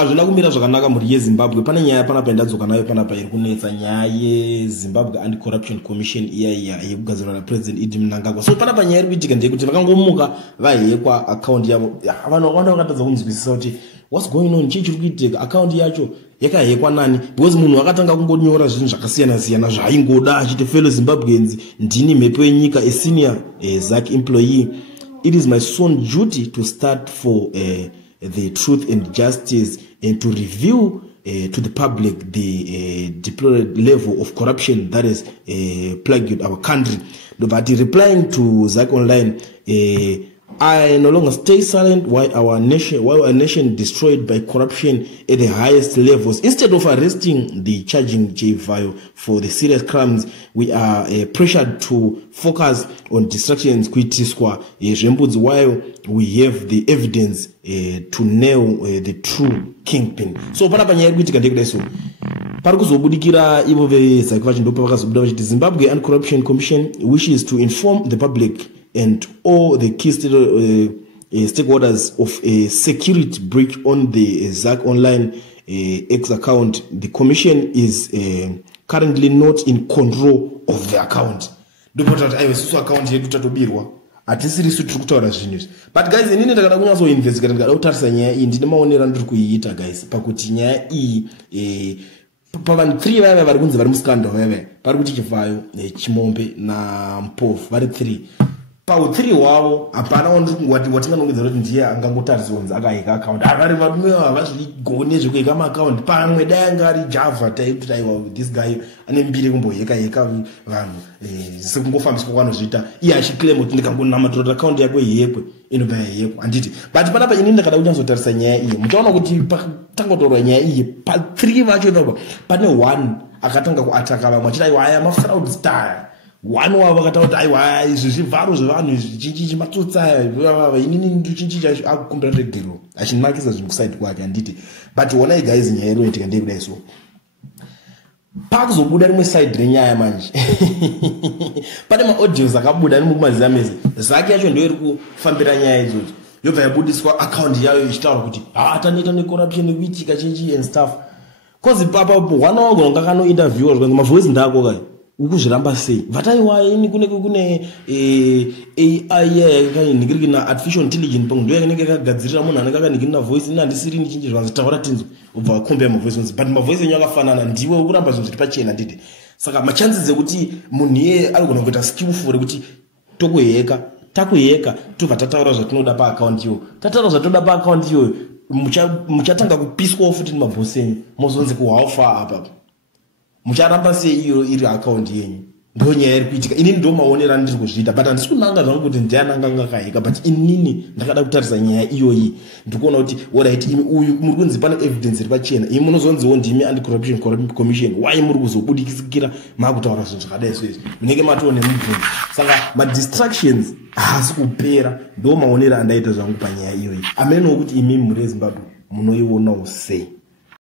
azvina kumira zvakanaka muri yeZimbabwe. Pane nyaya panapa ndadzoka nayo panapa iri kunetsa nyaya yeZimbabwe Anti-Corruption Commission iya yekugadzirwa naPresident Idi Mnangagwa. So panapa nyaya iri kuitika ndeyekuti vakangomuka vahekwa account yavo. Vanhu vakawanda vakatadza kunzwisisa kuti what's going on, chii chiri kuitika. Account yacho yakahekwa nani? Because munhu akatanga kungonyora zvinhu zvakasiyana-siyana zvaaingoda achiti fellow Zimbabweans, ndini mhepo yenyika, a senior ZAC employee. It is my sworn duty to start for the truth and justice and to reveal to the public the deplored level of corruption that is plagued our country. But replying to ZAC Online, I no longer stay silent while our nation destroyed by corruption at the highest levels. Instead of arresting the charging Chivhayo for the serious crimes, we are pressured to focus on distractions Kusungwa while we have the evidence to nail the true kingpin. So panapa nyaya kuitika ndekuda so pari kuzobudikira ivo veZAC vachindopa vakazobuda vachiti Zimbabwe Anti-Corruption Commission wishes to inform the public and all the key stakeholders of a security breach on the ZAC Online X account. The commission is currently not in control of the account. Account yedu tatobirwa atisirisu tiri kutaura zvinhu. But guys, inini ndakada kunyaso investigate ndakada kutarisa nyaya iyi, ndine maonero andiri kuiita guys pakuti nyaya iyi pavanhu 3 vaya vari kunzi vari muskandal vaya pari kuti Chivhayo, Chimombe naMpofu vari 3. Pau3 wavo hapana watinganongedzera kuti ndiye angangotariswa kunzi akaheka account. Avari varume havazvigone zvekuheka maaccount. Pamwe dai anga ari Java taiti aiwa this guy ane mbiri kumboheka vanhu sekungofambiswa kwanozviita iye achiclaim kuti ndikangonamatira kuti account yako ihekwe inobva yahekwa handiti. But panapa inini ndakada kunyatsotarisa nyaya iyi, muchaona kuti patangotorwa nyaya iyi pa3 vacho ipapo pane 1 akatanga kuataka vamwe achiti aiwa aya mafraud star. 1 wavo akataura kuti aiwa izvi zvivharo zvevanhu zvichinji matsotsa inini ndichinji akukumbira regero achinakisa zvinhu kusaidi kwake handiti. But onai guys nyaya inoitika ndeyekuda so pakuzobuda rimwe side renyaya manje pane maaudios akabuda ari mukumazamese ZAC yacho ndio iri kufambira nyaya idzodzo yobva yabudiswa account yayo ichitaura kuti taneta necorruption kuitika chinji and stuff. Cause papa mwana wangu ngakano interview zvangu mavoice ndako kai ukuzviramba sei vataiwa ini kune AI yakaningirika na artificial intelligence pangu ndio yakanenge yakagadzirira munhu anenge akaningirira voice ina ndisiri nichinji zvanzi taura tinzo ubva kombe ma voice but ma voice enyu akafanana ndiwe ukuramba zvinhu zviri pachena nditi. Saka machances ekuti munhu iye ari kugona kuita skillful kuti takuheka tobva tataura zvatinoda pa account yo tataura zvatoda pa account yo muchatanga kupiswa futi nemabhosi enyu mozonzi kuhaufa apa mucharamba sei iyo iri account yenyu. Ndo nyaya iri kuitika. Inini ndo maonera ndiri kuzviita but handisi kunanga zvangu kuti ndiananga ngakaheka but inini ndakada kutarisa nyaya iyoyi ndikuona kuti alright imi uyu muri kunzi pane evidence iri pachena imi munozonziwo ndimi Anti-Corruption Commission why muri kuzobudikira makutaura zvinhu zvakadai so izvi munenge matoone mubvunzo. Saka ma distractions haasi kupera ndo maonera andaita zvangu panyaya iyoyi. Ameno kuti imi muri Zimbabwe munoionawo sei?